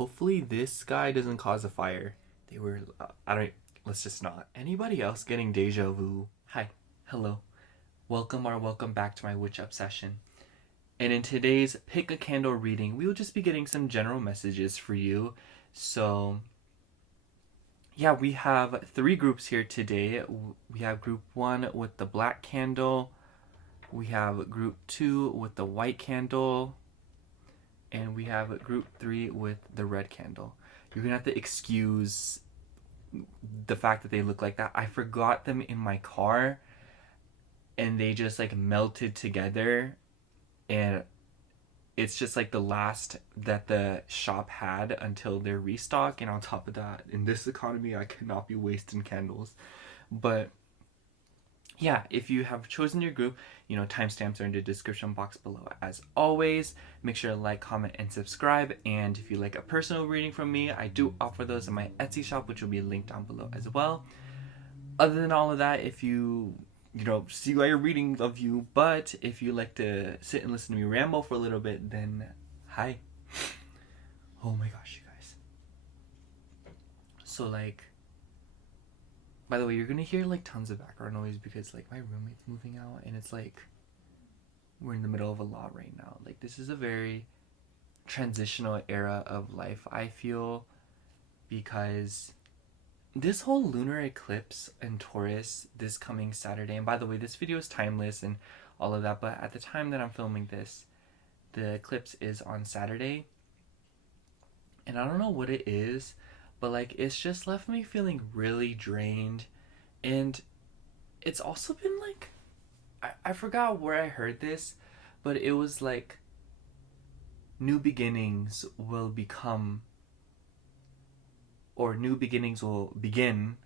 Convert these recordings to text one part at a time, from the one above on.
Hopefully this guy doesn't cause a fire. They were, I don't, let's just not. Anybody else getting deja vu? Hi, hello. Welcome back to my witch obsession. And in today's Pick a Candle reading, we will just be getting some general messages for you. So, yeah, we have 3 groups here today. We have group 1 with the black candle. We have group 2 with the white candle. And we have group 3 with the red candle. You're gonna have to excuse the fact that they look like that. I forgot them in my car and they just like melted together, and it's just like the last that the shop had until their restock. And on top of that, in this economy, I cannot be wasting candles. But yeah, if you have chosen your group, timestamps are in the description box below. As always, make sure to like, comment, and subscribe. And if you like a personal reading from me, I do offer those in my Etsy shop, which will be linked down below as well. Other than all of that, if you see why you're reading, love you. But if you like to sit and listen to me ramble for a little bit, then hi. Oh my gosh, you guys. So by the way, you're gonna hear like tons of background noise because like my roommate's moving out, and it's like we're in the middle of a lot right now. Like this is a very transitional era of life, I feel, because this whole lunar eclipse in Taurus this coming Saturday, and by the way, this video is timeless and all of that, but at the time that I'm filming this, the eclipse is on Saturday, and I don't know what it is, but like it's just left me feeling really drained. And it's also been like, I forgot where I heard this, but it was like new beginnings will become, or new beginnings will begin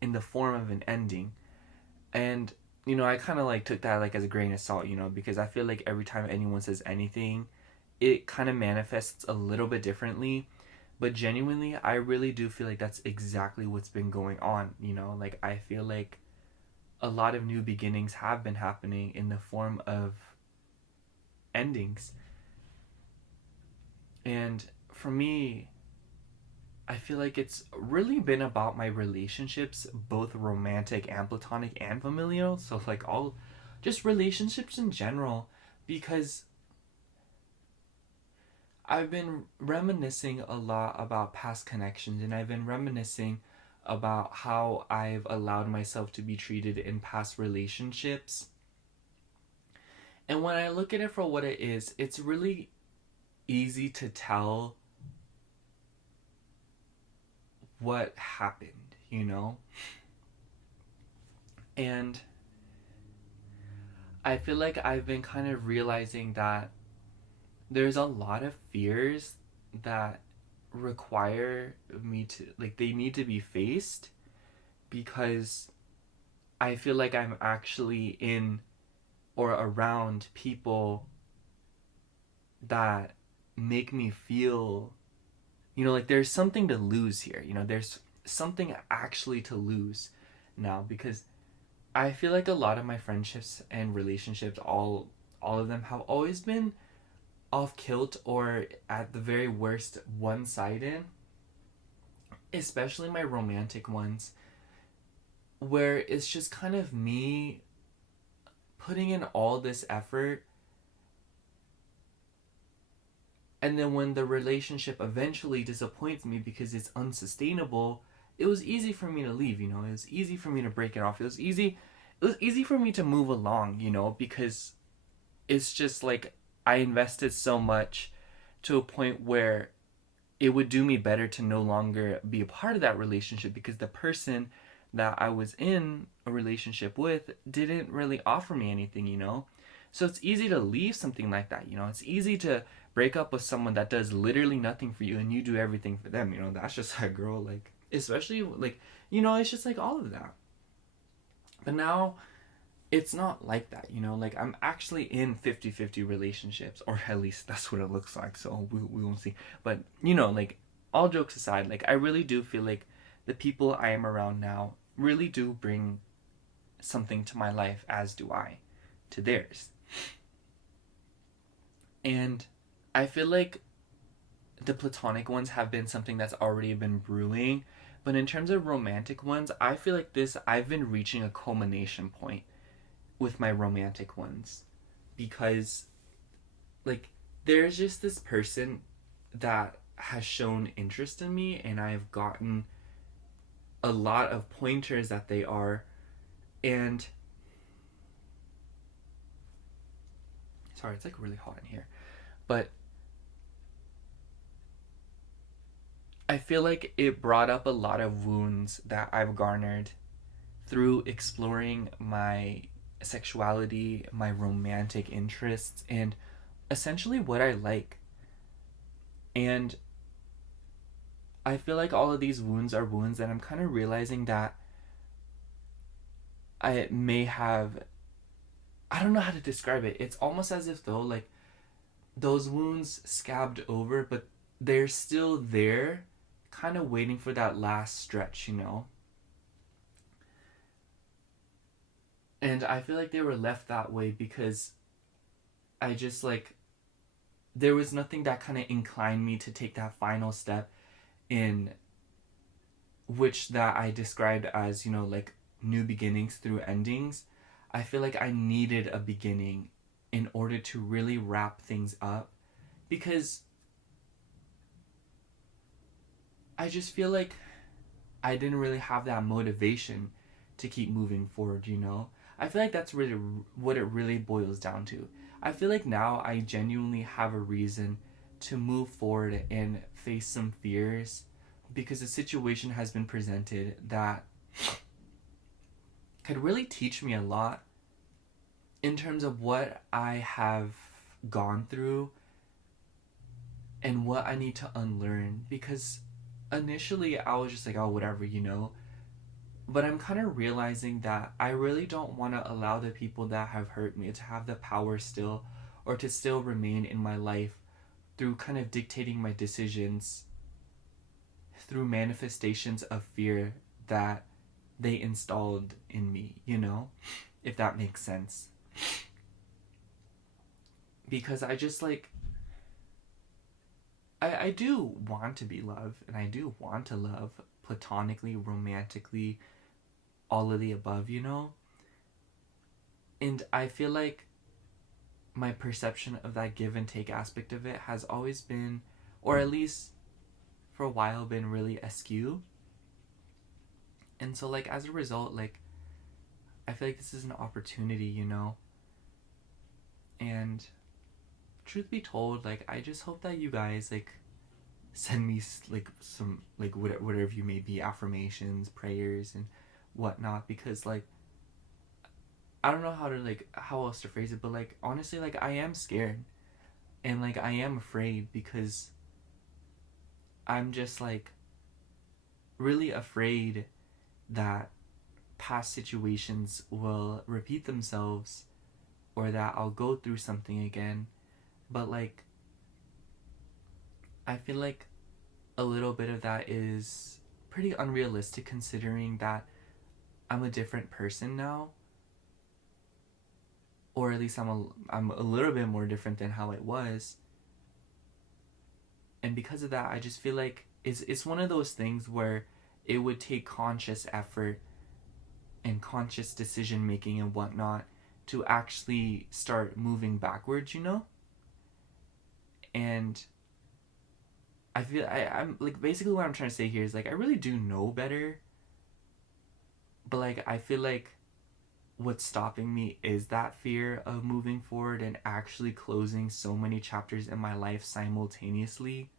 in the form of an ending. And I kind of like took that like as a grain of salt, because I feel like every time anyone says anything, it kind of manifests a little bit differently. But genuinely, I really do feel like that's exactly what's been going on. Like I feel like a lot of new beginnings have been happening in the form of endings. And for me, I feel like it's really been about my relationships, both romantic and platonic and familial. So like all just relationships in general, because I've been reminiscing a lot about past connections, and I've been reminiscing about how I've allowed myself to be treated in past relationships. And when I look at it for what it is, it's really easy to tell what happened, And I feel like I've been kind of realizing that there's a lot of fears that require me to, like, they need to be faced, because I feel like I'm actually in or around people that make me feel, like there's something to lose here. There's something actually to lose now, because I feel like a lot of my friendships and relationships, all of them have always been off kilt, or at the very worst one-sided, especially my romantic ones, where it's just kind of me putting in all this effort, and then when the relationship eventually disappoints me because it's unsustainable, it was easy for me to leave. It was easy for me to break it off. It was easy for me to move along, because it's just like I invested so much to a point where it would do me better to no longer be a part of that relationship, because the person that I was in a relationship with didn't really offer me anything. So it's easy to leave something like that. It's easy to break up with someone that does literally nothing for you and you do everything for them. That's just a girl, like, especially like, it's just like all of that. But now it's not like that. Like I'm actually in 50-50 relationships, or at least that's what it looks like. So we won't see. But like, all jokes aside, like I really do feel like the people I am around now really do bring something to my life, as do I to theirs. And I feel like the platonic ones have been something that's already been brewing. But in terms of romantic ones, I feel like I've been reaching a culmination point with my romantic ones. Because, like, there's just this person that has shown interest in me, and I've gotten a lot of pointers that they are. And sorry, it's like really hot in here. But I feel like it brought up a lot of wounds that I've garnered through exploring my sexuality, my romantic interests, and essentially what I like. And I feel like all of these wounds are wounds that I'm kind of realizing that I may have. I don't know how to describe it. It's almost as if though, like, those wounds scabbed over, but they're still there, kind of waiting for that last stretch, you know? And I feel like they were left that way because I just, like, there was nothing that kind of inclined me to take that final step in which that I described as, you know, like, new beginnings through endings. I feel like I needed a beginning in order to really wrap things up, because I just feel like I didn't really have that motivation to keep moving forward, you know? I feel like that's really what it really boils down to. I feel like now I genuinely have a reason to move forward and face some fears, because a situation has been presented that could really teach me a lot in terms of what I have gone through and what I need to unlearn. Because initially I was just like, oh, whatever, you know. But I'm kind of realizing that I really don't want to allow the people that have hurt me to have the power still, or to still remain in my life through kind of dictating my decisions through manifestations of fear that they installed in me, you know? If that makes sense. Because I just, like, I do want to be loved, and I do want to love platonically, romantically, all of the above, you know? And I feel like my perception of that give and take aspect of it has always been, or at least for a while, been really askew. And so, like, as a result, like, I feel like this is an opportunity, you know? And truth be told, like, I just hope that you guys, like, send me, like, some, like, whatever you may be, affirmations, prayers, and whatnot, because, like, I don't know how else to phrase it, but, like, honestly, like, I am scared, and, like, I am afraid, because I'm just, like, really afraid that past situations will repeat themselves, or that I'll go through something again. But, like, I feel like a little bit of that is pretty unrealistic, considering that I'm a different person now, or at least I'm a little bit more different than how I was. And because of that, I just feel like it's one of those things where it would take conscious effort and conscious decision making and whatnot to actually start moving backwards, you know? And I feel I'm like, basically what I'm trying to say here is, like, I really do know better, but, like, I feel like what's stopping me is that fear of moving forward and actually closing so many chapters in my life simultaneously.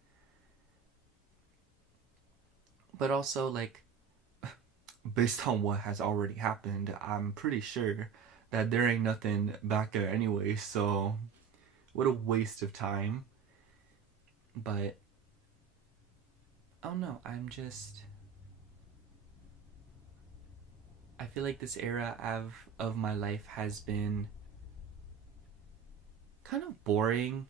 But also, like, based on what has already happened, I'm pretty sure that there ain't nothing back there anyway, so what a waste of time. But I don't know, I feel like this era of my life has been kind of boring,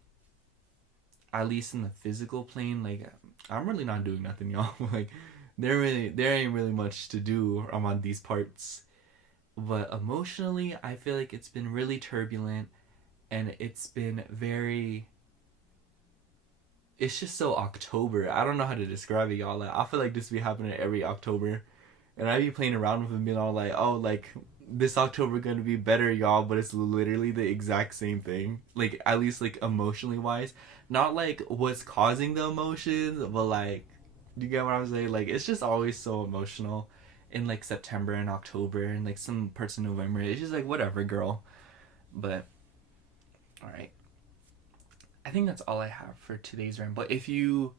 at least in the physical plane. Like, I'm really not doing nothing, y'all. Like, there ain't really much to do on these parts. But emotionally, I feel like it's been really turbulent, and it's it's just so October. I don't know how to describe it, y'all. Like, I feel like this be happening every October, and I be playing around with it, being all like, oh, like this October gonna be better, y'all. But it's literally the exact same thing. Like, at least like emotionally wise, not like what's causing the emotions, but like, do you get what I'm saying? Like, it's just always so emotional in like September and October and like some parts of November. It's just like whatever, girl. But all right. I think that's all I have for today's ramble. If you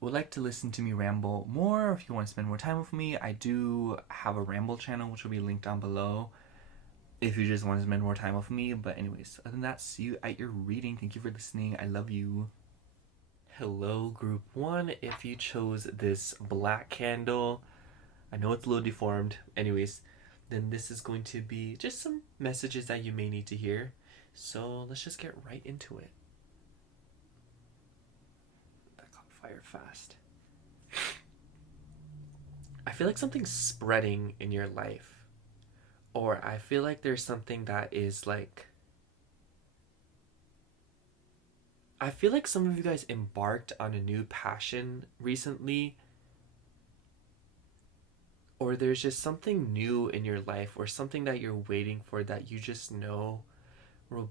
would like to listen to me ramble more, or if you want to spend more time with me, I do have a ramble channel which will be linked down below if you just want to spend more time with me. But anyways, other than that, see you at your reading. Thank you for listening. I love you. Hello, group 1. If you chose this black candle, I know it's a little deformed. Anyways, then this is going to be just some messages that you may need to hear. So let's just get right into it. Fire fast. I feel like something's spreading in your life, or I feel like there's something that is like, I feel like some of you guys embarked on a new passion recently, or there's just something new in your life or something that you're waiting for that you just know will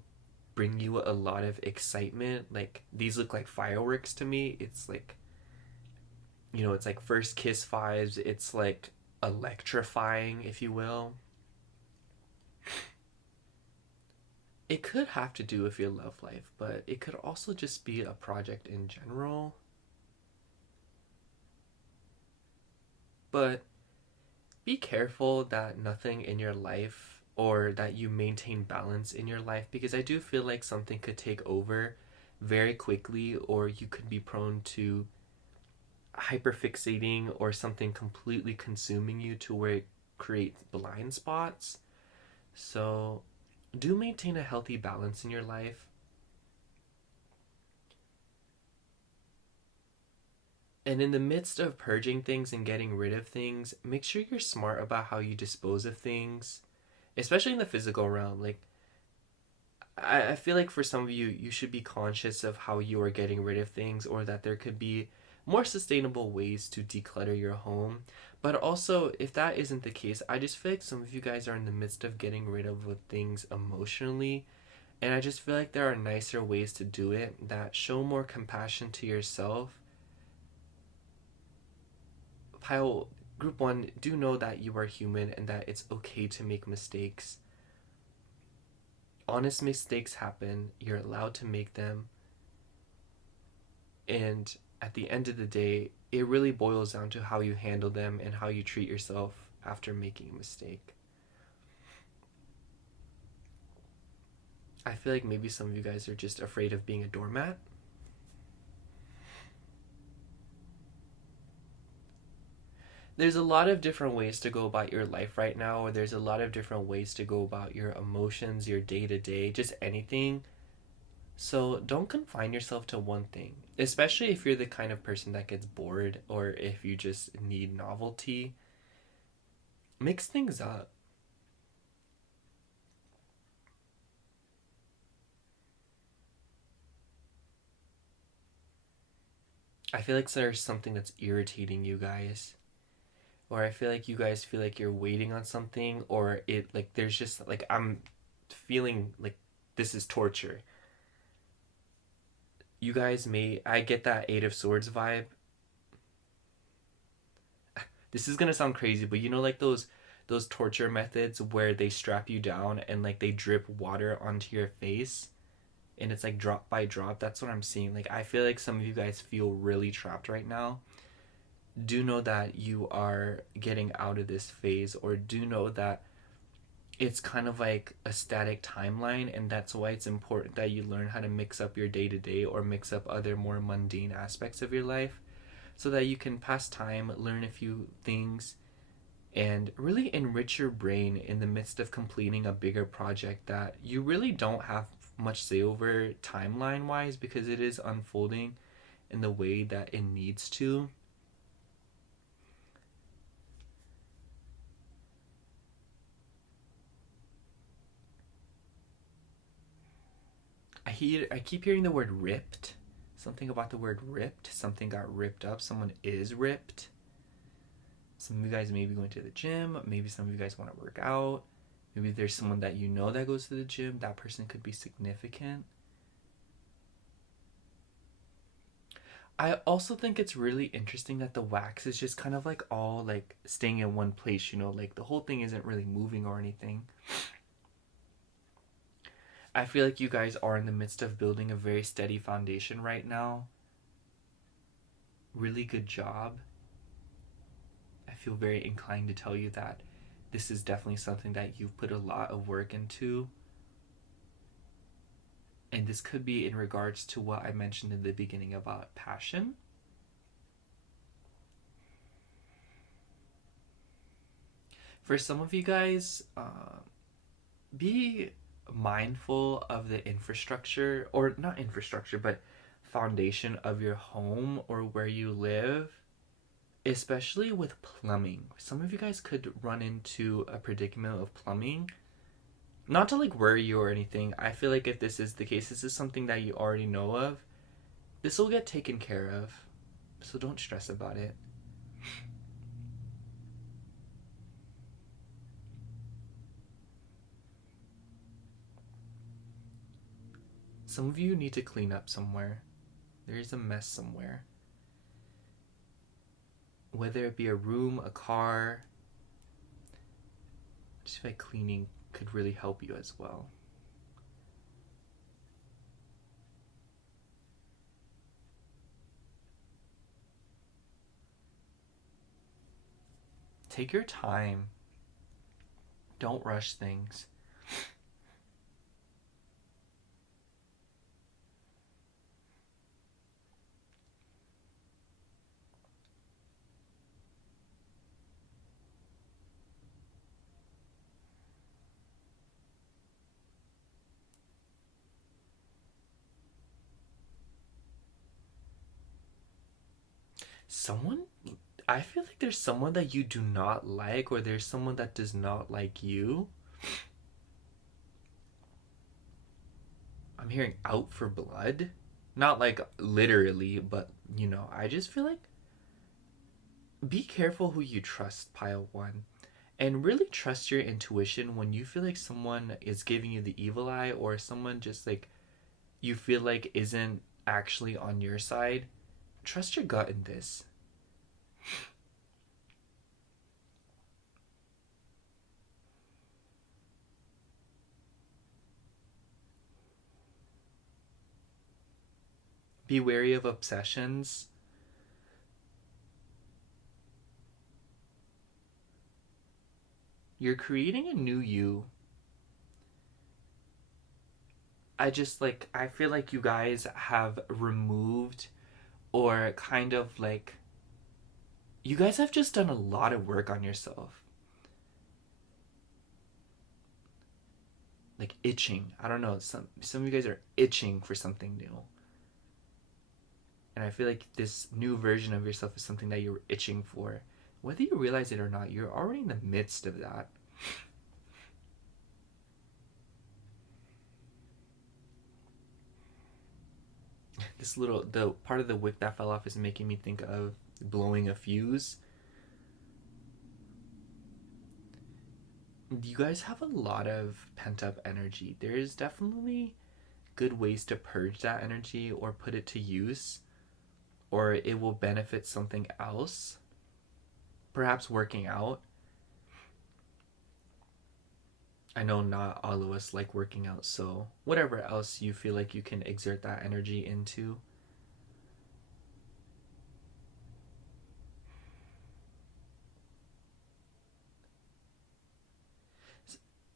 bring you a lot of excitement. Like, these look like fireworks to me. It's like, you know, it's like first kiss vibes. It's like electrifying, if you will. It could have to do with your love life, but it could also just be a project in general. But be careful that nothing in your life, or that you maintain balance in your life, because I do feel like something could take over very quickly, or you could be prone to hyperfixating or something completely consuming you to where it creates blind spots. So do maintain a healthy balance in your life. And in the midst of purging things and getting rid of things, make sure you're smart about how you dispose of things, especially in the physical realm. Like, I feel like for some of you, you should be conscious of how you are getting rid of things, or that there could be more sustainable ways to declutter your home. But also, if that isn't the case, I just feel like some of you guys are in the midst of getting rid of things emotionally. And I just feel like there are nicer ways to do it that show more compassion to yourself. Pile, group 1, do know that you are human and that it's okay to make mistakes. Honest mistakes happen. You're allowed to make them. And at the end of the day, it really boils down to how you handle them and how you treat yourself after making a mistake. I feel like maybe some of you guys are just afraid of being a doormat. There's a lot of different ways to go about your life right now, or there's a lot of different ways to go about your emotions, your day-to-day, just anything. So don't confine yourself to one thing, especially if you're the kind of person that gets bored, or if you just need novelty. Mix things up. I feel like there's something that's irritating you guys, or I feel like you guys feel like you're waiting on something, or it, like, there's just like, I'm feeling like this is torture. You guys may, I get that 8 of Swords vibe. This is gonna sound crazy, but you know, like those torture methods where they strap you down and like they drip water onto your face, and it's like drop by drop. That's what I'm seeing. Like, I feel like some of you guys feel really trapped right now. Do know that you are getting out of this phase, or do know that it's kind of like a static timeline, and that's why it's important that you learn how to mix up your day to day, or mix up other more mundane aspects of your life, so that you can pass time, learn a few things, and really enrich your brain in the midst of completing a bigger project that you really don't have much say over timeline wise, because it is unfolding in the way that it needs to. I keep hearing the word ripped, Something about the word ripped. Something got ripped up. Someone is ripped. Some of you guys may be going to the gym. Maybe some of you guys want to work out. Maybe there's someone that you know that goes to the gym. That person could be significant. I also think it's really interesting that the wax is just kind of like all like staying in one place, you know, like the whole thing isn't really moving or anything. I feel like you guys are in the midst of building a very steady foundation right now. Really good job. I feel very inclined to tell you that this is definitely something that you've put a lot of work into. And this could be in regards to what I mentioned in the beginning about passion. For some of you guys, be mindful of the infrastructure, or not infrastructure, but foundation of your home or where you live, especially with plumbing. Some of you guys could run into a predicament of plumbing. Not to like worry you or anything. I feel like if this is the case, this is something that you already know of. This will get taken care of. So don't stress about it. Some of you need to clean up somewhere. There is a mess somewhere. Whether it be a room, a car. I just feel like cleaning could really help you as well. Take your time. Don't rush things. I feel like there's someone that you do not like, or there's someone that does not like you. I'm hearing out for blood. Not like literally, but you know, I just feel like be careful who you trust, pile one. And really trust your intuition when you feel like someone is giving you the evil eye, or someone just like you feel like isn't actually on your side. Trust your gut in this. Be wary of obsessions. You're creating a new you. I feel like you guys have removed, or kind of like, you guys have just done a lot of work on yourself. Like itching. I don't know. Some of you guys are itching for something new. And I feel like this new version of yourself is something that you're itching for. Whether you realize it or not, you're already in the midst of that. The part of the wick that fell off is making me think of blowing a fuse. You guys have a lot of pent up energy. There is definitely good ways to purge that energy or put it to use, or it will benefit something else. Perhaps working out. I know not all of us like working out, so whatever else you feel like you can exert that energy into.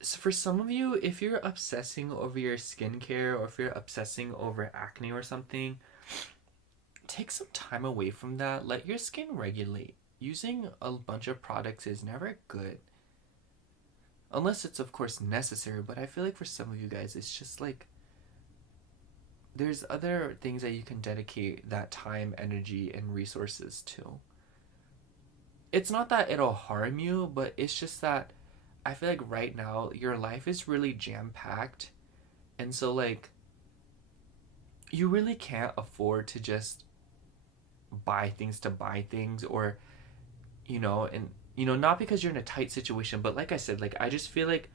So for some of you, if you're obsessing over your skincare, or if you're obsessing over acne or something, take some time away from that. Let your skin regulate. Using a bunch of products is never good. Unless it's, of course, necessary. But I feel like for some of you guys, it's just like, there's other things that you can dedicate that time, energy, and resources to. It's not that it'll harm you, but it's just that I feel like right now, your life is really jam-packed. And so, like, you really can't afford to just buy things to buy things, or and not because you're in a tight situation, but like I said, like I just feel like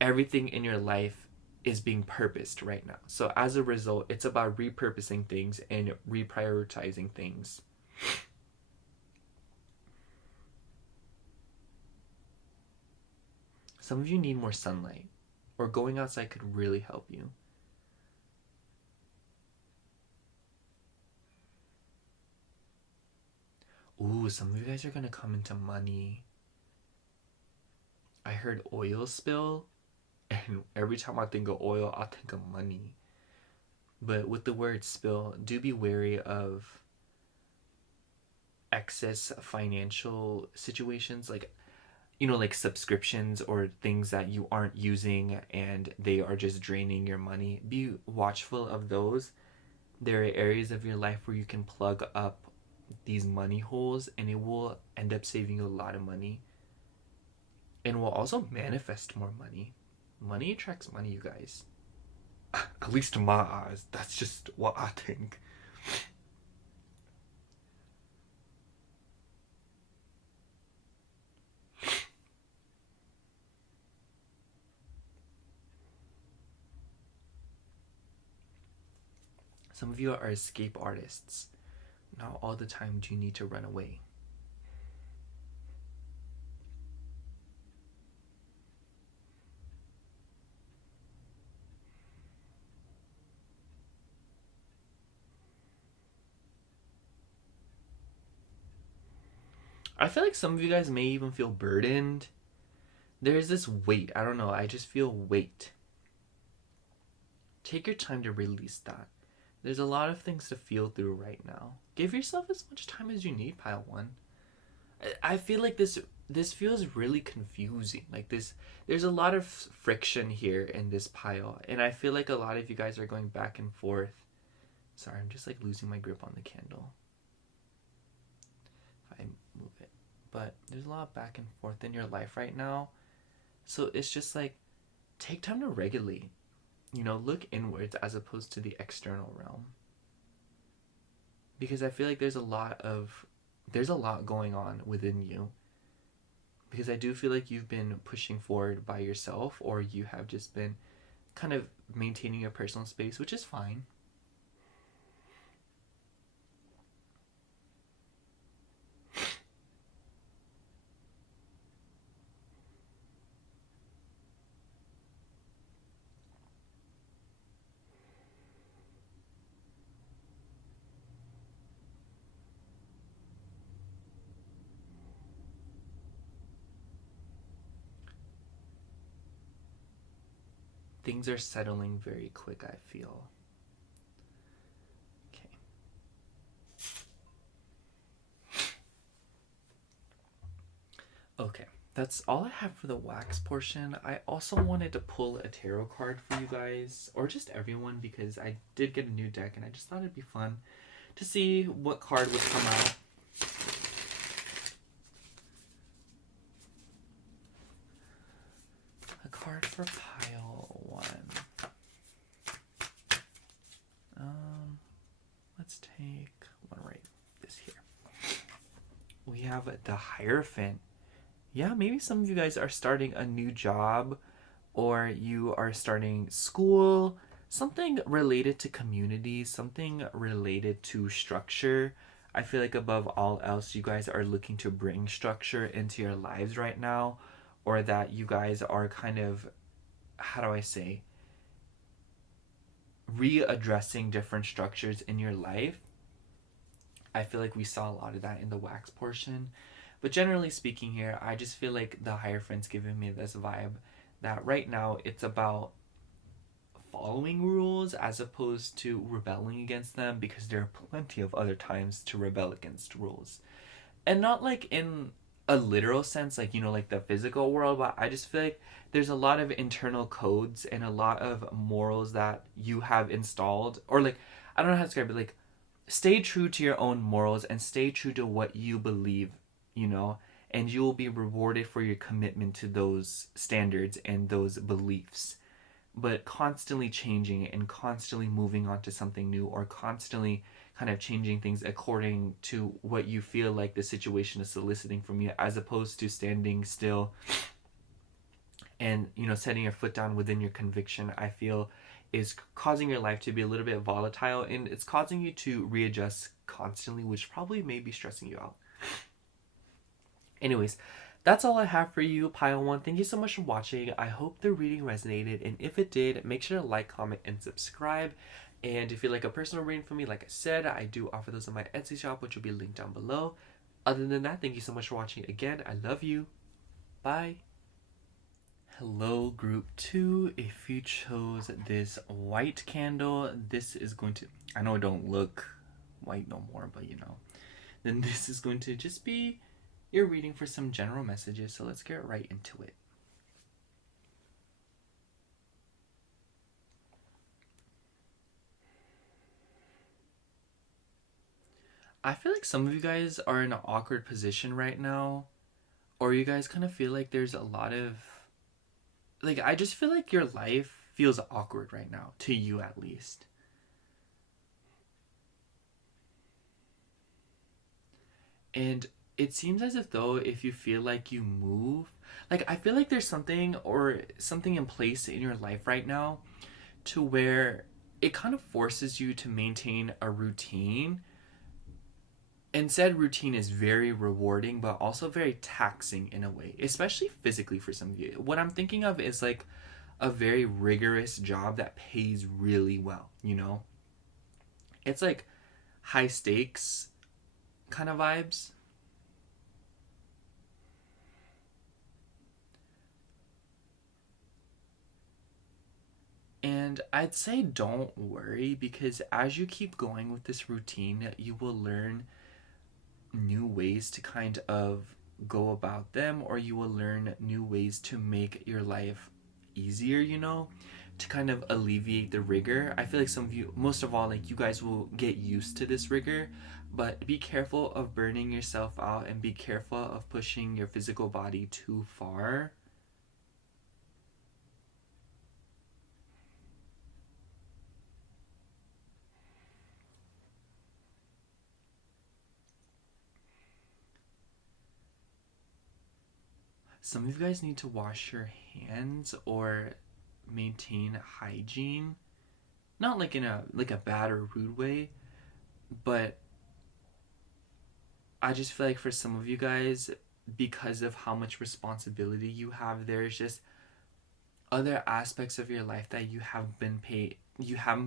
everything in your life is being purposed right now. So as a result, it's about repurposing things and reprioritizing things. Some of you need more sunlight, or going outside could really help you. Ooh, some of you guys are gonna come into money. I heard oil spill, and every time I think of oil, I think of money. But with the word spill, do be wary of excess financial situations, like like subscriptions or things that you aren't using and they are just draining your money. Be watchful of those. There are areas of your life where you can plug up these money holes, and it will end up saving you a lot of money, and will also manifest more money. Money attracts money, you guys. At least in my eyes, that's just what I think. Some of you are escape artists. Not all the time do you need to run away. I feel like some of you guys may even feel burdened. There's this weight. I don't know. I just feel weight. Take your time to release that. There's a lot of things to feel through right now. Give yourself as much time as you need, pile one. I feel like this feels really confusing. Like there's a lot of friction here in this pile, and I feel like a lot of you guys are going back and forth. Sorry, I'm just like losing my grip on the candle. If I move it. But there's a lot of back and forth in your life right now. So it's just like, take time to regulate. Look inwards as opposed to the external realm. Because I feel like there's a lot going on within you. Because I do feel like you've been pushing forward by yourself, or you have just been kind of maintaining your personal space, which is fine. Things are settling very quick, I feel. Okay. Okay, that's all I have for the wax portion. I also wanted to pull a tarot card for you guys, or just everyone, because I did get a new deck and I just thought it'd be fun to see what card would come out. A card for pile one. Let's take one right this here. We have the Hierophant. Yeah, maybe some of you guys are starting a new job, or you are starting school, something related to community, something related to structure. I feel like above all else, you guys are looking to bring structure into your lives right now, or that you guys are kind of, how do I say, readdressing different structures in your life. I feel like we saw a lot of that in the wax portion. But generally speaking here, I just feel like the Hierophant's giving me this vibe that right now it's about following rules as opposed to rebelling against them, because there are plenty of other times to rebel against rules. And not like in a literal sense, like, like the physical world, but I just feel like there's a lot of internal codes and a lot of morals that you have installed, or like, I don't know how to describe it, like, stay true to your own morals and stay true to what you believe, and you will be rewarded for your commitment to those standards and those beliefs. but constantly changing and constantly moving on to something new, or constantly kind of changing things according to what you feel like the situation is soliciting from you, as opposed to standing still and, you know, setting your foot down within your conviction. I feel is causing your life to be a little bit volatile, and it's causing you to readjust constantly, which probably may be stressing you out. Anyways, that's all I have for you, Pile 1. Thank you so much for watching. I hope the reading resonated, and if it did, make sure to like, comment, and subscribe. And if you'd like a personal reading from me, like I said, I do offer those on my Etsy shop, which will be linked down below. Other than that, thank you so much for watching again. I love you. Bye. Hello, group 2. If you chose this white candle, this is going to, I know it don't look white no more, but you know, then this is going to just be your reading for some general messages. So let's get right into it. I feel like some of you guys are in an awkward position right now, or you guys kind of feel like there's a lot of, like, I just feel like your life feels awkward right now, to you at least. And it seems as if though if you feel like you move, like, I feel like there's something in place in your life right now to where it kind of forces you to maintain a routine. And said routine is very rewarding, but also very taxing in a way, especially physically for some of you. What I'm thinking of is like a very rigorous job that pays really well, you know? It's like high stakes kind of vibes. And I'd say don't worry, because as you keep going with this routine, you will learn new ways to kind of go about them, or you will learn new ways to make your life easier, you know, to kind of alleviate the rigor. I feel like some of you, most of all, like, you guys will get used to this rigor, but be careful of burning yourself out, and be careful of pushing your physical body too far. Some of you guys need to wash your hands or maintain hygiene. Not like in a bad or rude way, but I just feel like for some of you guys, because of how much responsibility you have, there's just other aspects of your life that you haven't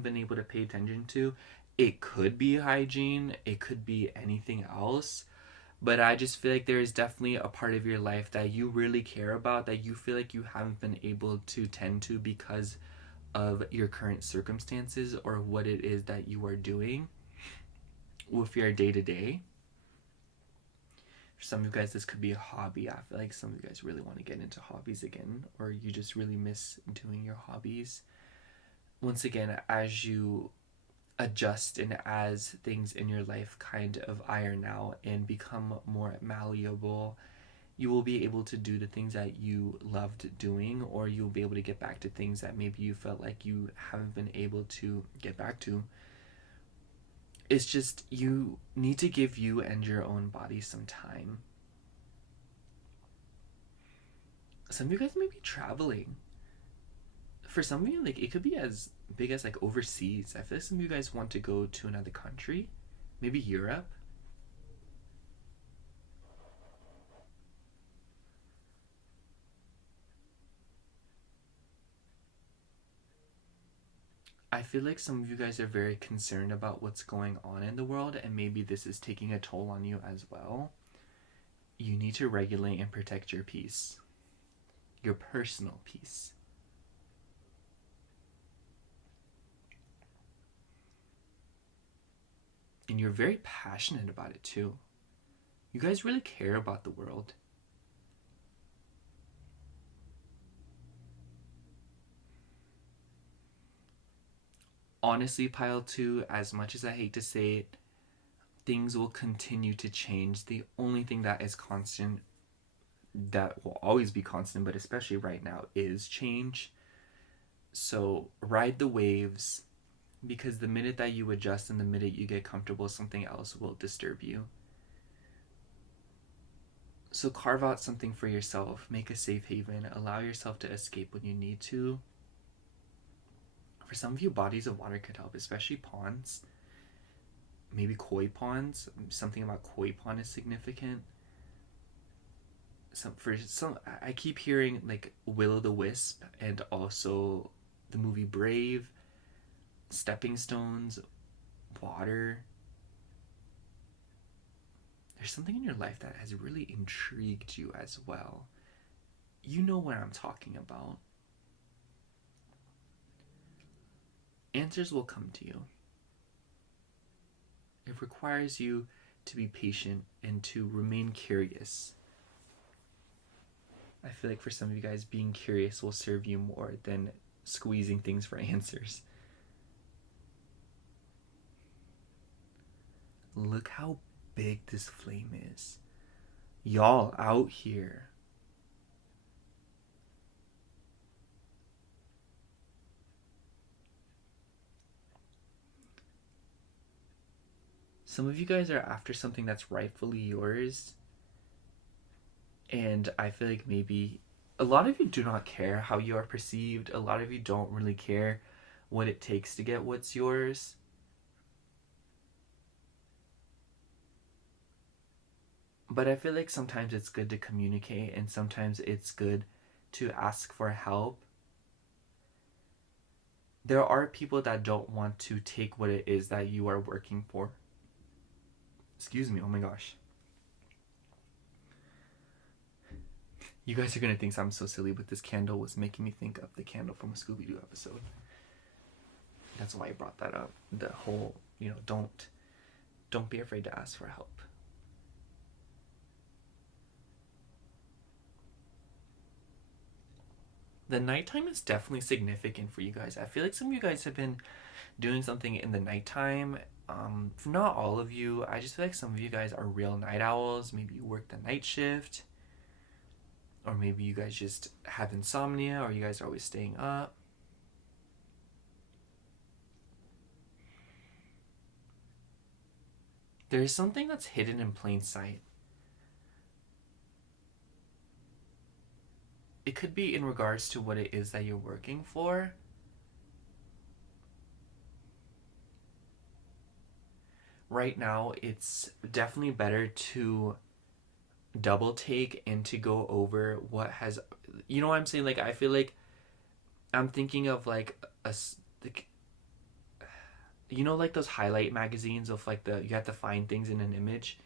been able to pay attention to. It could be hygiene, it could be anything else. But I just feel like there is definitely a part of your life that you really care about that you feel like you haven't been able to tend to because of your current circumstances, or what it is that you are doing with your day to day. For some of you guys, this could be a hobby. I feel like some of you guys really want to get into hobbies again, or you just really miss doing your hobbies. Once again, as you adjust and as things in your life kind of iron out and become more malleable, you will be able to do the things that you loved doing, or you'll be able to get back to things that maybe you felt like you haven't been able to get back to. It's just, you need to give you and your own body some time. Some of you guys may be traveling. For some of you, like, it could be as big as like overseas. I feel like some of you guys want to go to another country, maybe Europe. I feel like some of you guys are very concerned about what's going on in the world, and maybe this is taking a toll on you as well. You need to regulate and protect your peace, your personal peace. And you're very passionate about it too. You guys really care about the world. Honestly, Pile 2, as much as I hate to say it, things will continue to change. The only thing that is constant, that will always be constant, but especially right now, is change. So ride the waves, because the minute that you adjust and the minute you get comfortable, something else will disturb you. So carve out something for yourself, make a safe haven, allow yourself to escape when you need to. For some of you, bodies of water could help, especially ponds. Maybe koi ponds. Something about koi pond is significant. I keep hearing like Will-o'-the-Wisp and also the movie Brave, stepping stones, water. There's something in your life that has really intrigued you as well. You know what I'm talking about. Answers will come to you. It requires you to be patient and to remain curious. I feel like for some of you guys, being curious will serve you more than squeezing things for answers. Look how big this flame is. Y'all out here. Some of you guys are after something that's rightfully yours. And I feel like maybe a lot of you do not care how you are perceived. A lot of you don't really care what it takes to get what's yours. But I feel like sometimes it's good to communicate, and sometimes it's good to ask for help. There are people that don't want to take what it is that you are working for. Excuse me, oh my gosh. You guys are gonna think I'm so silly, but this candle was making me think of the candle from a Scooby-Doo episode. That's why I brought that up. The whole, don't be afraid to ask for help. The nighttime is definitely significant for you guys. I feel like some of you guys have been doing something in the nighttime. Not all of you. I just feel like some of you guys are real night owls. Maybe you work the night shift. Or maybe you guys just have insomnia, or you guys are always staying up. There is something that's hidden in plain sight. It could be in regards to what it is that you're working for. Right now, it's definitely better to double take and to go over what has, you know what I'm saying? Like, I feel like I'm thinking of like like those highlight magazines of like you have to find things in an image.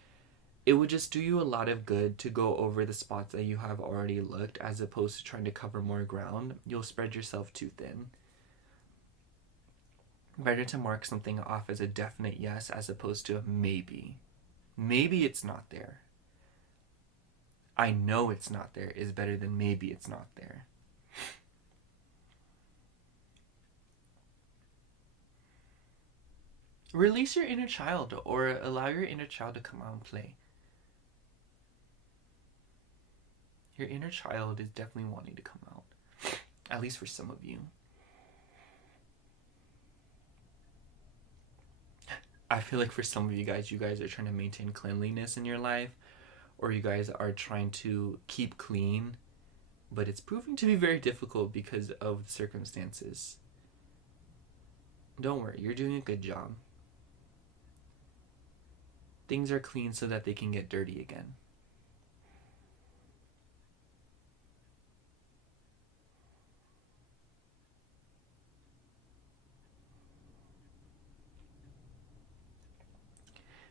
It would just do you a lot of good to go over the spots that you have already looked, as opposed to trying to cover more ground. You'll spread yourself too thin. Better to mark something off as a definite yes as opposed to a maybe. Maybe it's not there. I know it's not there is better than maybe it's not there. Release your inner child, or allow your inner child to come out and play. Your inner child is definitely wanting to come out. At least for some of you. I feel like for some of you guys are trying to maintain cleanliness in your life, or you guys are trying to keep clean, but it's proving to be very difficult because of the circumstances. Don't worry, you're doing a good job. Things are clean so that they can get dirty again.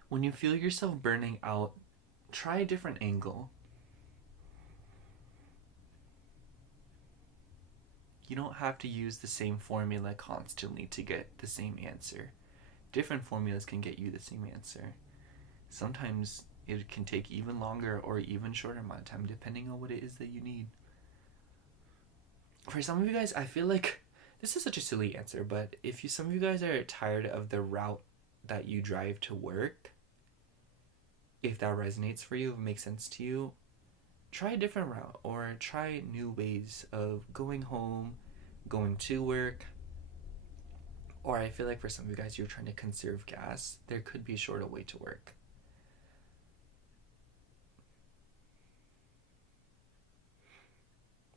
When you feel yourself burning out, try a different angle. You don't have to use the same formula constantly to get the same answer. Different formulas can get you the same answer. Sometimes it can take even longer or even shorter amount of time, depending on what it is that you need. For some of you guys, I feel like this is such a silly answer, but if some of you guys are tired of the route that you drive to work, if that resonates for you, if it makes sense to you, try a different route or try new ways of going home, going to work, or I feel like for some of you guys, you're trying to conserve gas. There could be a shorter way to work.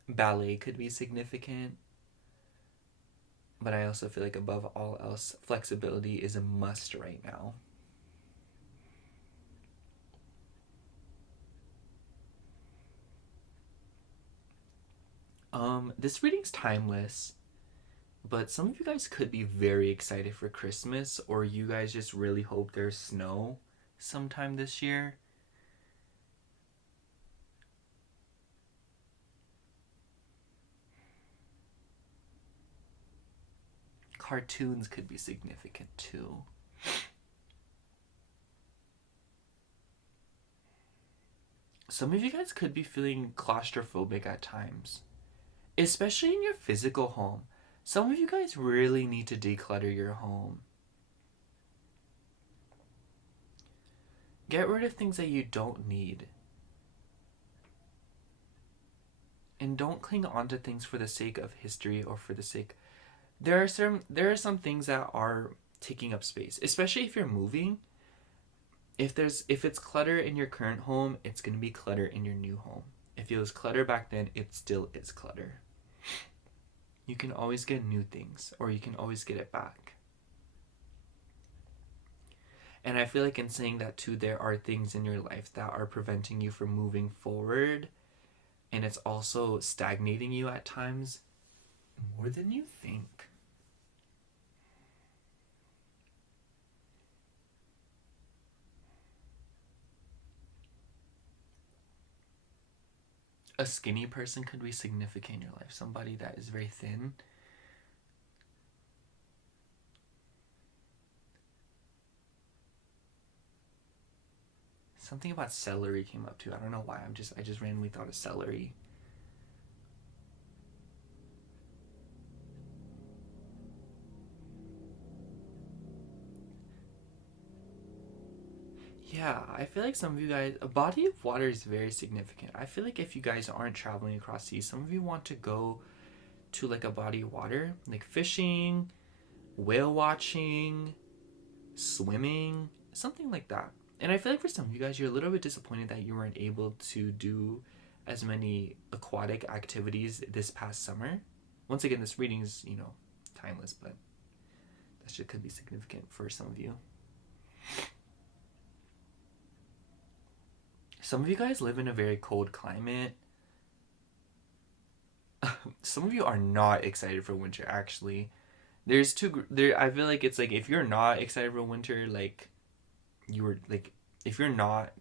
Ballet could be significant, but I also feel like above all else, flexibility is a must right now. This reading's timeless, but some of you guys could be very excited for Christmas, or you guys just really hope there's snow sometime this year. Cartoons could be significant too. Some of you guys could be feeling claustrophobic at times, especially in your physical home. Some of you guys really need to declutter your home. Get rid of things that you don't need. And don't cling on to things for the sake of history or for the sake. There are some things that are taking up space, especially if you're moving. If it's clutter in your current home, it's going to be clutter in your new home. If it was clutter back then, it still is clutter. You can always get new things, or you can always get it back. And I feel like in saying that too, there are things in your life that are preventing you from moving forward, and it's also stagnating you at times more than you think. A skinny person could be significant in your life. Somebody that is very thin. Something about celery came up too. I don't know why. I just randomly thought of celery. Yeah, I feel like some of you guys, a body of water is very significant. I feel like if you guys aren't traveling across seas, some of you want to go to like a body of water, like fishing, whale watching, swimming, something like that. And I feel like for some of you guys, you're a little bit disappointed that you weren't able to do as many aquatic activities this past summer. Once again, this reading is, timeless, but that shit could be significant for some of you. Some of you guys live in a very cold climate. Some of you are not excited for winter, actually. I feel like it's like, if you're not excited for winter, like, if you're not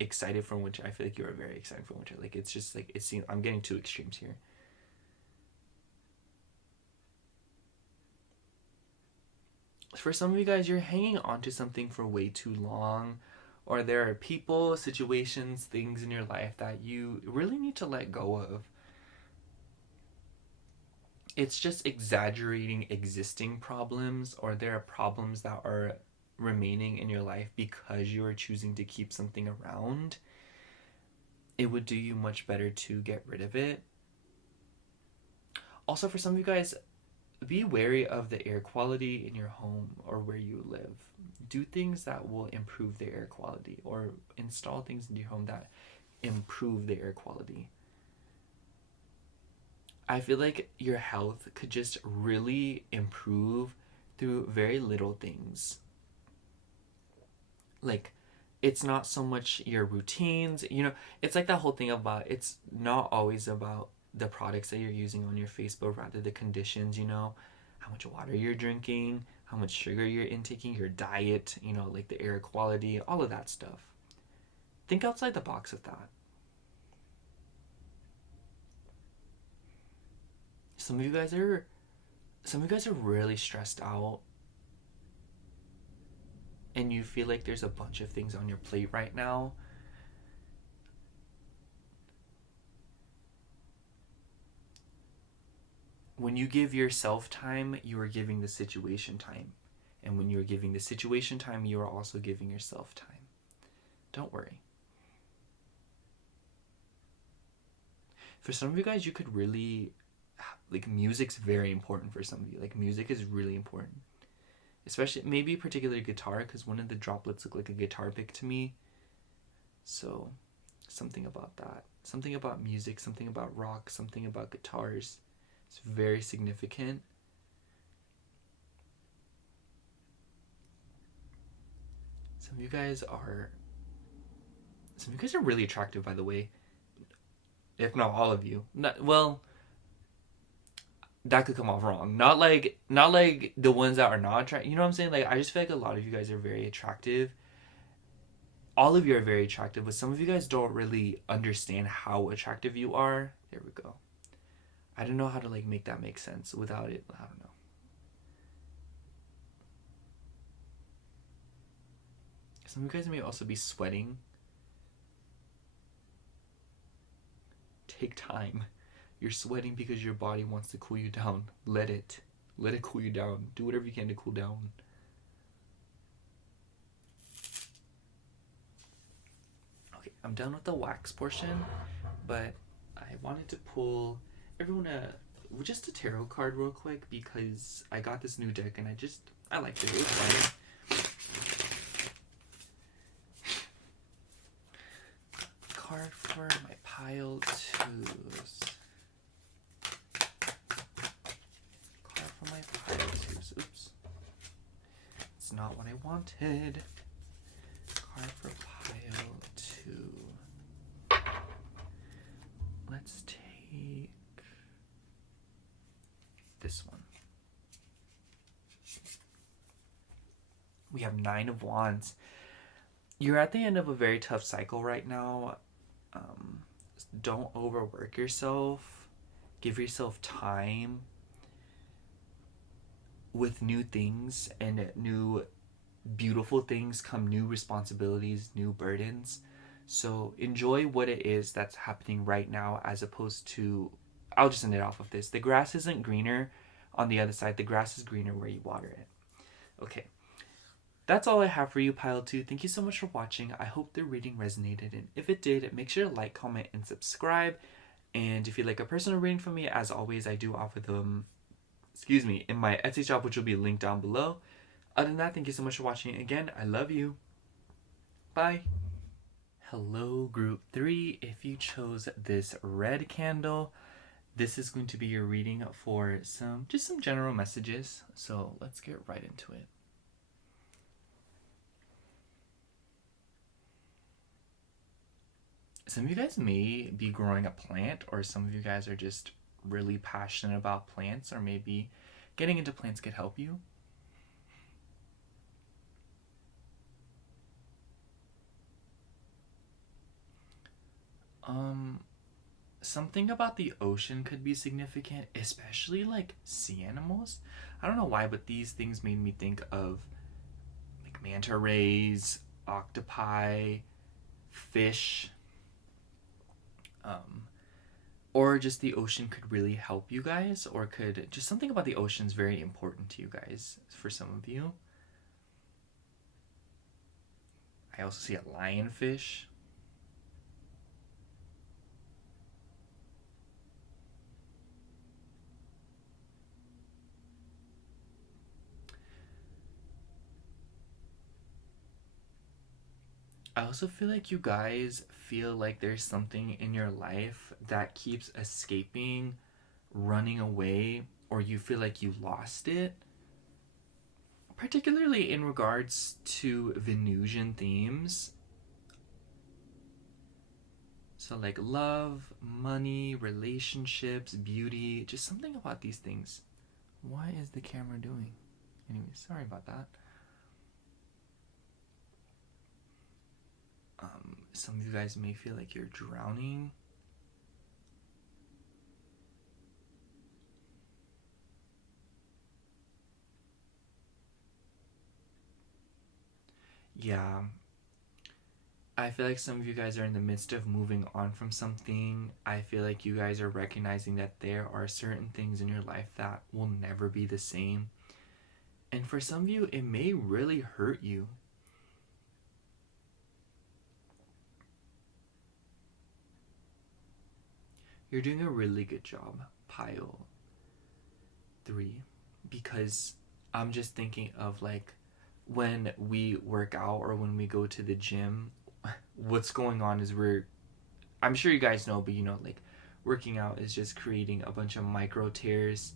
excited for winter, I feel like you are very excited for winter. Like, it's just like, it seems, I'm getting two extremes here. For some of you guys, you're hanging on to something for way too long, or there are people, situations, things in your life that you really need to let go of. It's just exaggerating existing problems, or there are problems that are remaining in your life because you are choosing to keep something around. It would do you much better to get rid of it. Also, for some of you guys, be wary of the air quality in your home or where you live. Do things that will improve the air quality, or install things in your home that improve the air quality. I feel like your health could just really improve through very little things. Like, it's not so much your routines, it's like that whole thing about, it's not always about the products that you're using on your face, but rather the conditions, how much water you're drinking, how much sugar you're intaking, your diet, like the air quality, all of that stuff. Think outside the box with that. Some of you guys are really stressed out, and you feel like there's a bunch of things on your plate right now. When you give yourself time, you are giving the situation time. And when you're giving the situation time, you are also giving yourself time. Don't worry. For some of you guys, you could really like music's very important for some of you. Like music is really important, especially maybe particularly guitar, because one of the droplets look like a guitar pick to me. So something about that, something about music, something about rock, something about guitars. It's very significant. Some of you guys are really attractive, by the way. If not all of you. Not, well, that could come off wrong. Not like the ones that are not attractive. You know what I'm saying? Like, I just feel like a lot of you guys are very attractive. All of you are very attractive, but some of you guys don't really understand how attractive you are. There we go. I don't know how to like make that make sense without it. I don't know. Some of you guys may also be sweating. Take time. You're sweating because your body wants to cool you down. Let it cool you down. Do whatever you can to cool down. Okay, I'm done with the wax portion, but I wanted to pull everyone just a tarot card real quick because I got this new deck and I liked it. It was fun. Card for my pile twos. Card for my pile twos. Oops. It's not what I wanted. Card for pile two. Let's take this one. We have 9 of Wands. You're at the end of a very tough cycle right now. Don't overwork yourself. Give yourself time. With new things and new beautiful things come new responsibilities, new burdens. So enjoy what it is that's happening right now, as opposed to, I'll just end it off of this. The grass isn't greener on the other side. The grass is greener where you water it. Okay. That's all I have for you, Pile 2. Thank you so much for watching. I hope the reading resonated, and if it did, make sure to like, comment, and subscribe. And if you'd like a personal reading from me, as always, I do offer them, in my Etsy shop, which will be linked down below. Other than that, thank you so much for watching. Again, I love you. Bye. Hello, group 3. If you chose this red candle, this is going to be your reading for some general messages. So let's get right into it. Some of you guys may be growing a plant, or some of you guys are just really passionate about plants, or maybe getting into plants could help you. Something about the ocean could be significant, especially like sea animals. I don't know why, but these things made me think of like manta rays, octopi, fish. Or just the ocean could really help you guys, or could just something about the ocean is very important to you guys, for some of you. I also see a lionfish. I also feel like you guys feel like there's something in your life that keeps escaping, running away, or you feel like you lost it. Particularly in regards to Venusian themes. So like love, money, relationships, beauty, just something about these things. What is the camera doing? Anyway, sorry about that. Some of you guys may feel like you're drowning. Yeah. I feel like some of you guys are in the midst of moving on from something. I feel like you guys are recognizing that there are certain things in your life that will never be the same. And for some of you, it may really hurt you. You're doing a really good job, Pile. 3 because I'm just thinking of like when we work out or when we go to the gym, what's going on is I'm sure you guys know, but like working out is just creating a bunch of micro tears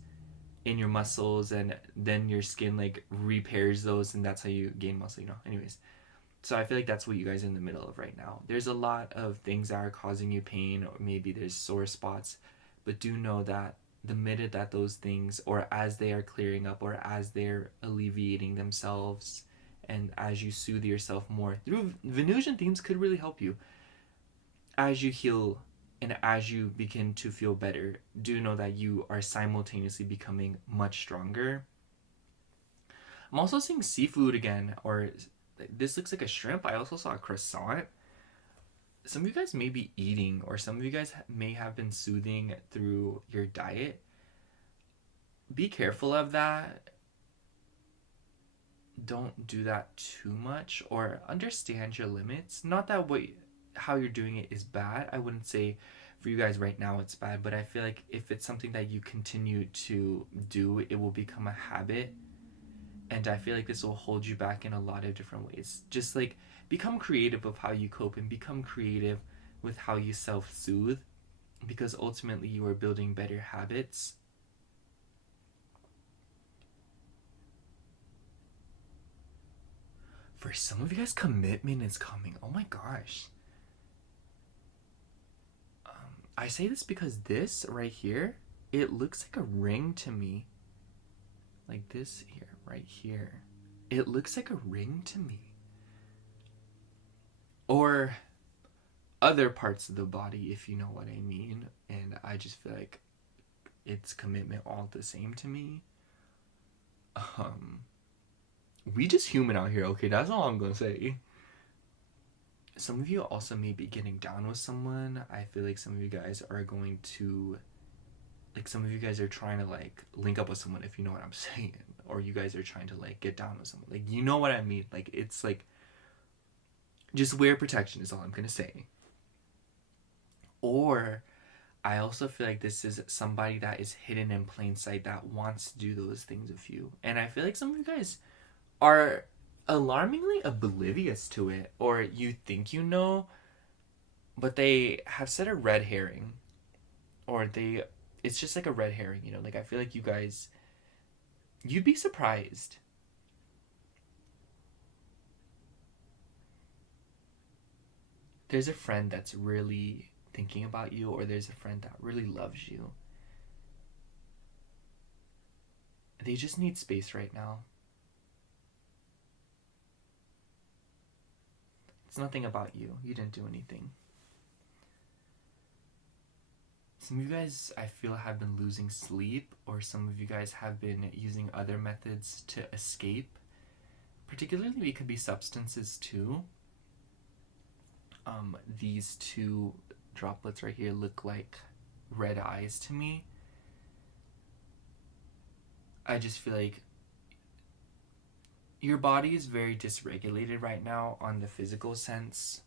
in your muscles, and then your skin like repairs those, and that's how you gain muscle, anyways. So I feel like that's what you guys are in the middle of right now. There's a lot of things that are causing you pain, or maybe there's sore spots, but do know that the minute that those things, or as they are clearing up, or as they're alleviating themselves, and as you soothe yourself more through Venusian themes, could really help you as you heal and as you begin to feel better. Do know that you are simultaneously becoming much stronger. I'm also seeing seafood again, or this looks like a shrimp. I also saw a croissant. Some of you guys may be eating, or some of you guys may have been soothing through your diet. Be careful of that. Don't do that too much, or understand your limits. Not that how you're doing it is bad. I wouldn't say for you guys right now it's bad, but I feel like if it's something that you continue to do, it will become a habit. And I feel like this will hold you back in a lot of different ways. Just like become creative of how you cope, and become creative with how you self-soothe, because ultimately you are building better habits. For some of you guys, commitment is coming. Oh my gosh. I say this because this right here, it looks like a ring to me. Like this here, right here. It looks like a ring to me. Or other parts of the body, if you know what I mean. And I just feel like it's commitment all the same to me. We just human out here, okay? That's all I'm gonna say. Some of you also may be getting down with someone. I feel like some of you guys are going to, like, some of you guys are trying to like link up with someone, if you know what I'm saying. Or you guys are trying to like get down with someone. Like, you know what I mean? Like, it's like, just wear protection is all I'm gonna say. Or I also feel like this is somebody that is hidden in plain sight that wants to do those things with you. And I feel like some of you guys are alarmingly oblivious to it, or you think you know, but they have said a red herring, or it's just like a red herring, like I feel like you guys, you'd be surprised. There's a friend that's really thinking about you, or there's a friend that really loves you. They just need space right now. It's nothing about you. You didn't do anything. Some of you guys, I feel, have been losing sleep, or some of you guys have been using other methods to escape. Particularly, it could be substances too. These two droplets right here look like red eyes to me. I just feel like your body is very dysregulated right now on the physical sense.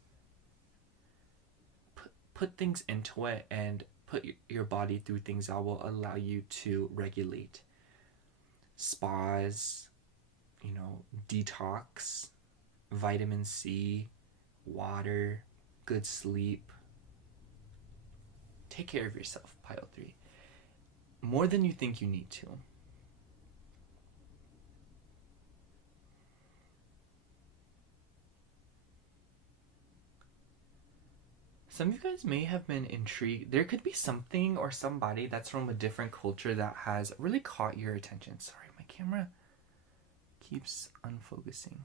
Put things into it, and put your body through things that will allow you to regulate. Spas, detox, vitamin C, water, good sleep. Take care of yourself, pile 3. More than you think you need to. Some of you guys may have been intrigued. There could be something or somebody that's from a different culture that has really caught your attention. Sorry, my camera keeps unfocusing.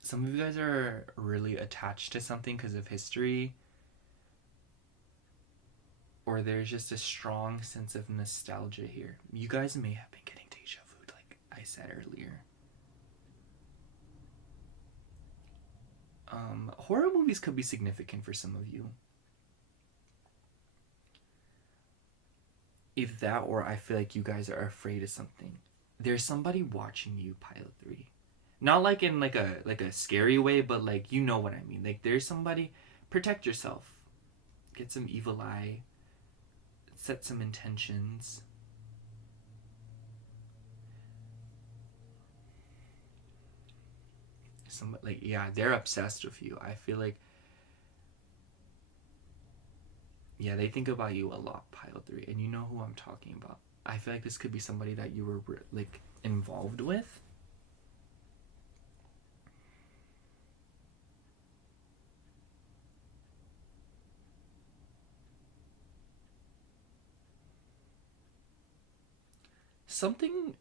Some of you guys are really attached to something because of history. Or there's just a strong sense of nostalgia here. You guys may have been getting deja vu, like I said earlier. Horror movies could be significant for some of you. Either that, or I feel like you guys are afraid of something. there's somebody watching you, pile 3. Not like in like a scary way, but like you know what I mean. Like there's somebody. Protect yourself. Get some evil eye. Set some intentions. Some like yeah, they're obsessed with you. I feel like yeah, they think about you a lot, pile 3, and you know who I'm talking about. I feel like this could be somebody that you were like involved with. Something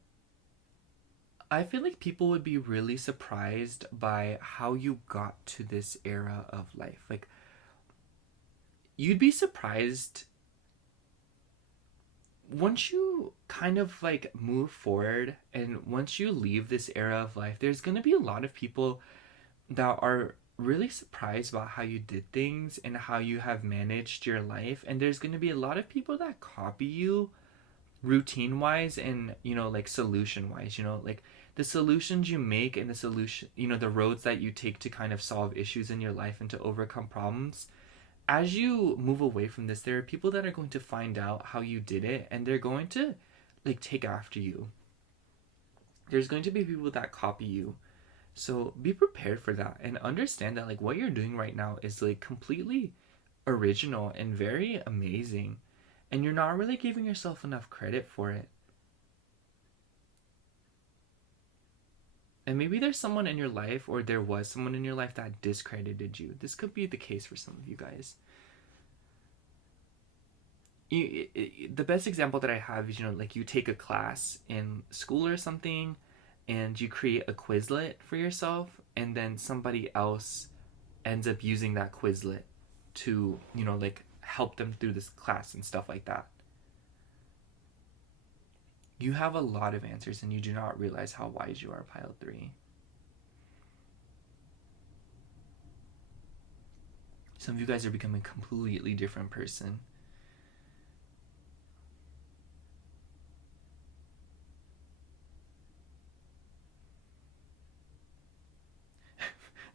I feel like people would be really surprised by how you got to this era of life. Like you'd be surprised once you kind of like move forward and once you leave this era of life, there's going to be a lot of people that are really surprised about how you did things and how you have managed your life. And there's going to be a lot of people that copy you routine wise and, you know, like solution wise, you know, like the solutions you make and the solution, you know, the roads that you take to kind of solve issues in your life and to overcome problems. As you move away from this, there are people that are going to find out how you did it and they're going to like take after you. There's going to be people that copy you. So be prepared for that and understand that like what you're doing right now is like completely original and very amazing. And you're not really giving yourself enough credit for it. And maybe there's someone in your life, or there was someone in your life that discredited you. This could be the case for some of you guys. The best example that I have is, you know, like you take a class in school or something and you create a Quizlet for yourself, and then somebody else ends up using that Quizlet to, you know, like help them through this class and stuff like that. You have a lot of answers and you do not realize how wise you are, pile 3. Some of you guys are becoming a completely different person.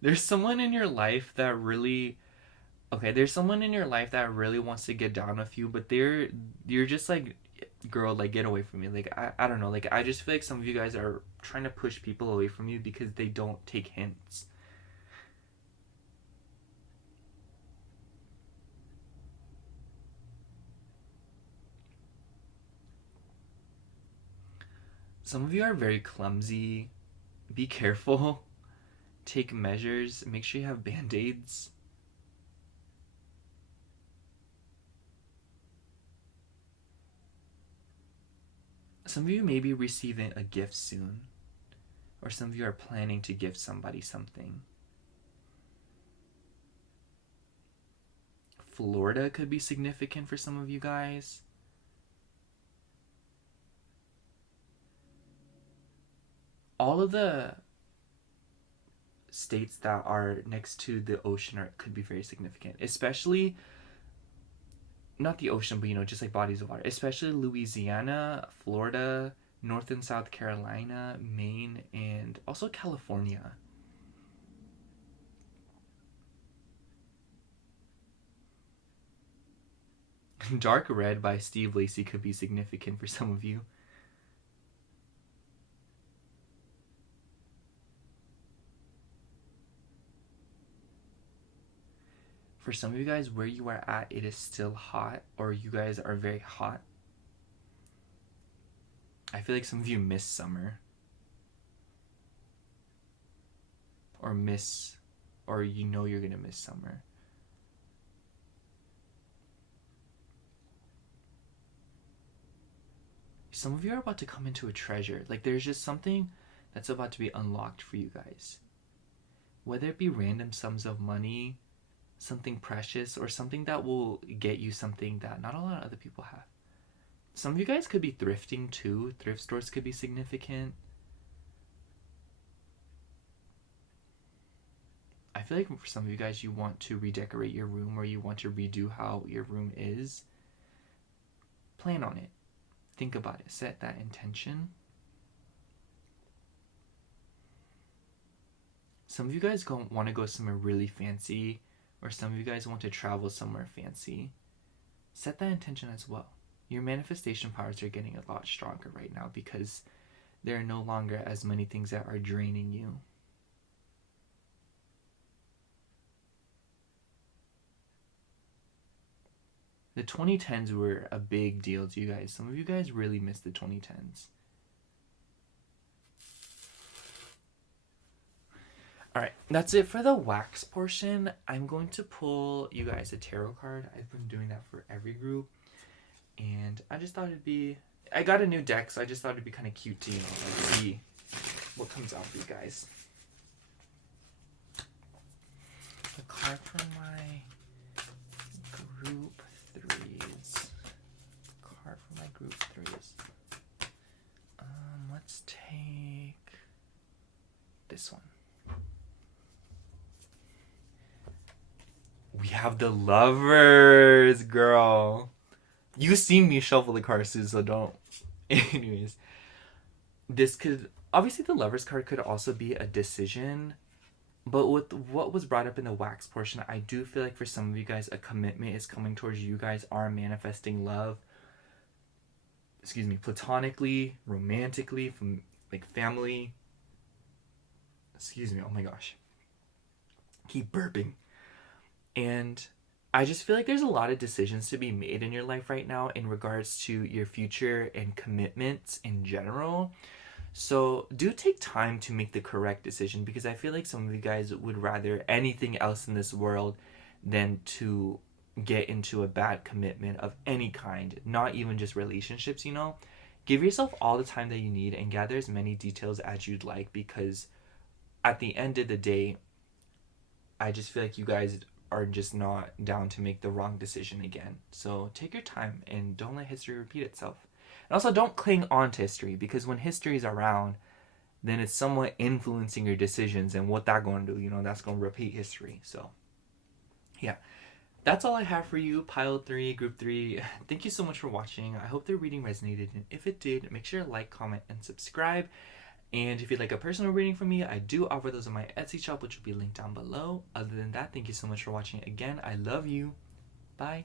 There's someone in your life that really there's someone in your life that really wants to get down with you, but you're just like, girl, like get away from me. Like I don't know, like I just feel like some of you guys are trying to push people away from you because they don't take hints. Some of you are very clumsy. Be careful. Take measures. Make sure you have band-aids. Some of you may be receiving a gift soon, or some of you are planning to give somebody something. Florida could be significant for some of you guys. All of the states that are next to the ocean could be very significant, especially not the ocean, but you know, just like bodies of water, especially Louisiana, Florida, North and South Carolina, Maine, and also California. Dark Red by Steve Lacy could be significant for some of you. For some of you guys, where you are at, it is still hot, or you guys are very hot. I feel like some of you miss summer. Or you know you're gonna miss summer. Some of you are about to come into a treasure. Like there's just something that's about to be unlocked for you guys. Whether it be random sums of money, something precious, or something that will get you something that not a lot of other people have. Some of you guys could be thrifting too. Thrift stores could be significant. I feel like for some of you guys, you want to redecorate your room, or you want to redo how your room is. Plan on it. Think about it. Set that intention. Some of you guys want to go somewhere really fancy, or some of you guys want to travel somewhere fancy. Set that intention as well. Your manifestation powers are getting a lot stronger right now because there are no longer as many things that are draining you. The 2010s were a big deal to you guys. Some of you guys really missed the 2010s. Alright, that's it for the wax portion. I'm going to pull you guys a tarot card. I've been doing that for every group. And I just thought it'd be... I got a new deck, so I just thought it'd be kind of cute to, see what comes out for you guys. The card for my group threes. Card for my group threes. Let's take this one. We have the Lovers, girl. You seen me shuffle the cards too, so don't. Anyways, this could... Obviously, the Lovers card could also be a decision. But with what was brought up in the wax portion, I do feel like for some of you guys, a commitment is coming towards you. You guys are manifesting love. Excuse me, platonically, romantically, from like family. Excuse me, oh my gosh. Keep burping. And I just feel like there's a lot of decisions to be made in your life right now in regards to your future and commitments in general. So do take time to make the correct decision, because I feel like some of you guys would rather anything else in this world than to get into a bad commitment of any kind, not even just relationships, you know? Give yourself all the time that you need and gather as many details as you'd like, because at the end of the day, I just feel like you guys are just not down to make the wrong decision again. So take your time and don't let history repeat itself. And also don't cling on to history, because when history is around, then it's somewhat influencing your decisions, and what that's going to do, you know, that's going to repeat history. So yeah, that's all I have for you, pile 3, group 3. Thank you so much for watching. I hope the reading resonated, and if it did, make sure to like, comment, and subscribe. And if you'd like a personal reading from me, I do offer those on my Etsy shop, which will be linked down below. Other than that, thank you so much for watching again. I love you. Bye.